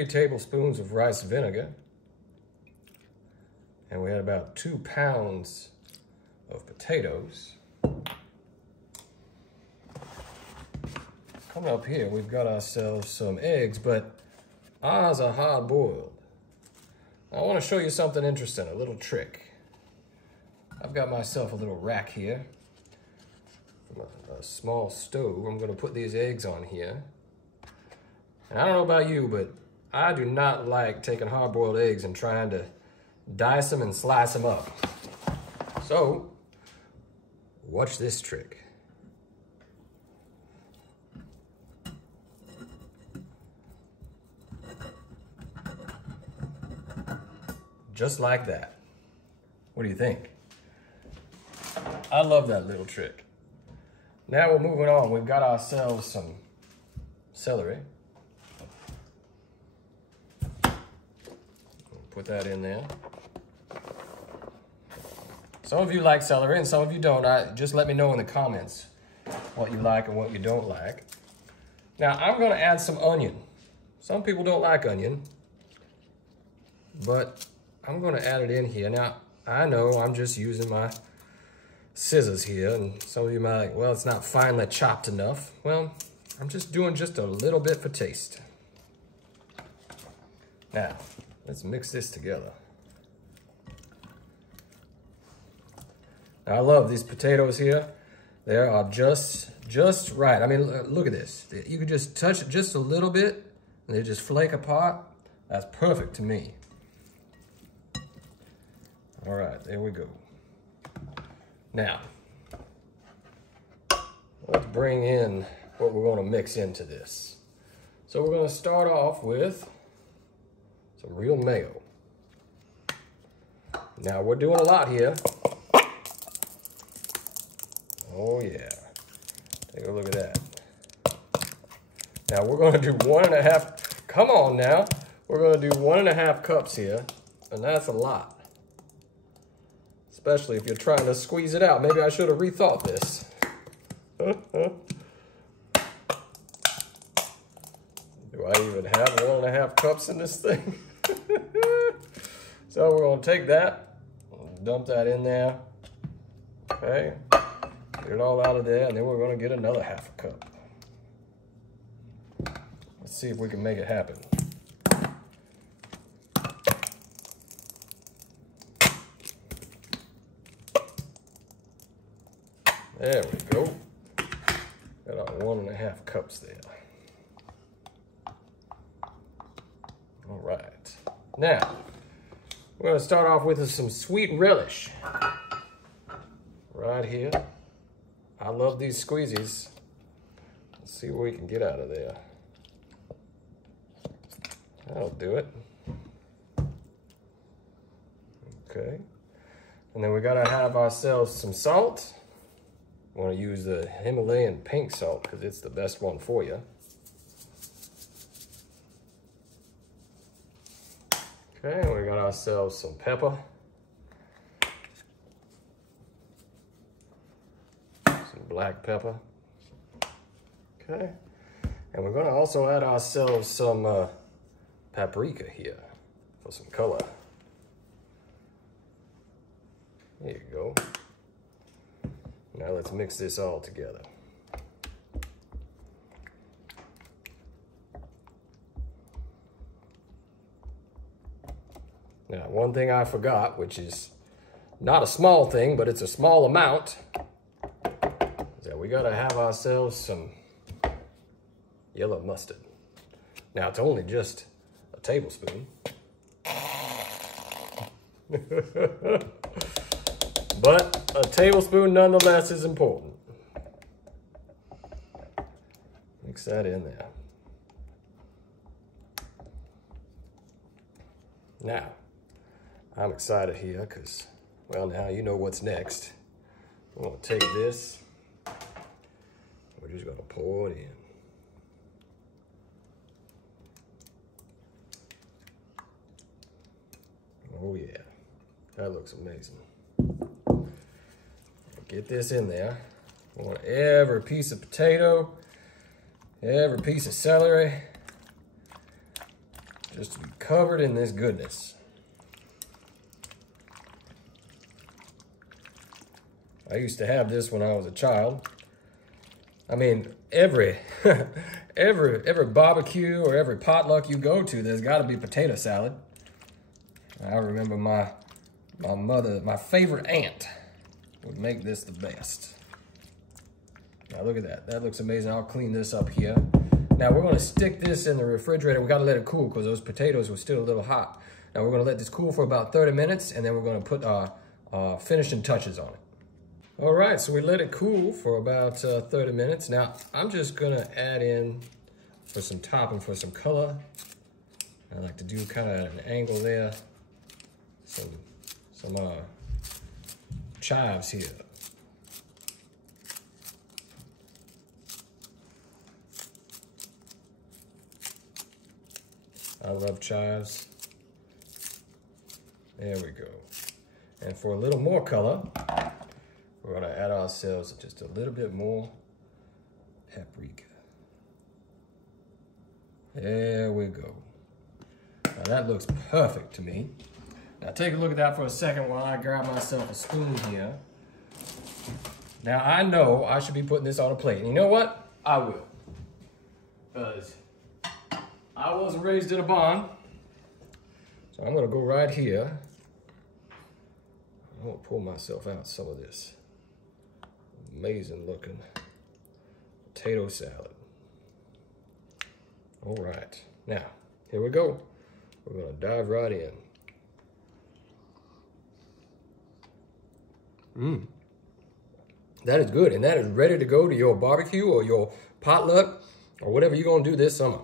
3 tablespoons of rice vinegar. And we had about 2 pounds of potatoes. Coming up here, we've got ourselves some eggs, but ours are hard boiled. I want to show you something interesting, a little trick. I've got myself a little rack here from a small stove. I'm going to put these eggs on here. And I don't know about you, but I do not like taking hard-boiled eggs and trying to dice them and slice them up. So, watch this trick. Just like that. What do you think? I love that little trick. Now we're moving on. We've got ourselves some celery. Put that in there. Some of you like celery and some of you don't. Just let me know in the comments what you like and what you don't like. Now I'm going to add some onion. Some people don't like onion, but I'm going to add it in here. Now I know I'm just using my scissors here, and some of you might like, well, it's not finely chopped enough. Well, I'm just doing just a little bit for taste. Now, let's mix this together. Now, I love these potatoes here. They are just right. I mean, look at this. You can just touch it just a little bit, and they just flake apart. That's perfect to me. All right, there we go. Now, let's bring in what we're going to mix into this. So we're going to start off with some real mayo. Now, we're doing a lot here. Oh, yeah. Take a look at that. Now, we're going to do 1.5. Come on now. We're going to do 1.5 cups here, and that's a lot. Especially if you're trying to squeeze it out. Maybe I should have rethought this. Do I even have 1.5 cups in this thing? So we're going to take that, dump that in there. Okay, get it all out of there, and then we're going to get another 1/2 cup. Let's see if we can make it happen. There we go. Got our 1.5 cups there. All right. Now, we're gonna start off with some sweet relish. Right here. I love these squeezies. Let's see what we can get out of there. That'll do it. Okay. And then we gotta have ourselves some salt. I want to use the Himalayan pink salt because it's the best one for you. Okay, we got ourselves some pepper. Some black pepper. Okay, and we're going to also add ourselves some paprika here for some color. There you go. Now let's mix this all together. Now, one thing I forgot, which is not a small thing, but it's a small amount, is that we gotta have ourselves some yellow mustard. Now, it's only just a tablespoon. But a tablespoon nonetheless is important. Mix that in there. Now, I'm excited here because, well, now you know what's next. We're going to take this. We're just going to pour it in. Oh, yeah. That looks amazing. Get this in there. I want every piece of potato, every piece of celery, just to be covered in this goodness. I used to have this when I was a child. I mean, every barbecue or every potluck you go to, there's got to be potato salad. I remember my mother, my favorite aunt, would make this the best. Now look at that. That looks amazing. I'll clean this up here. Now we're going to stick this in the refrigerator. We got to let it cool because those potatoes were still a little hot. Now we're going to let this cool for about 30 minutes, and then we're going to put our finishing touches on it. All right, so we let it cool for about 30 minutes. Now, I'm just gonna add in, for some topping, for some color, I like to do kind of an angle there, some chives here. I love chives. There we go. And for a little more color, we're gonna add ourselves just a little bit more paprika. There we go. Now that looks perfect to me. Now take a look at that for a second while I grab myself a spoon here. Now I know I should be putting this on a plate. And you know what? I will. Because I wasn't raised in a barn. So I'm gonna go right here. I'm gonna pull myself out some of this amazing looking potato salad. All right, now here we go. We're gonna dive right in. That is good, and that is ready to go to your barbecue or your potluck or whatever you're gonna do this summer.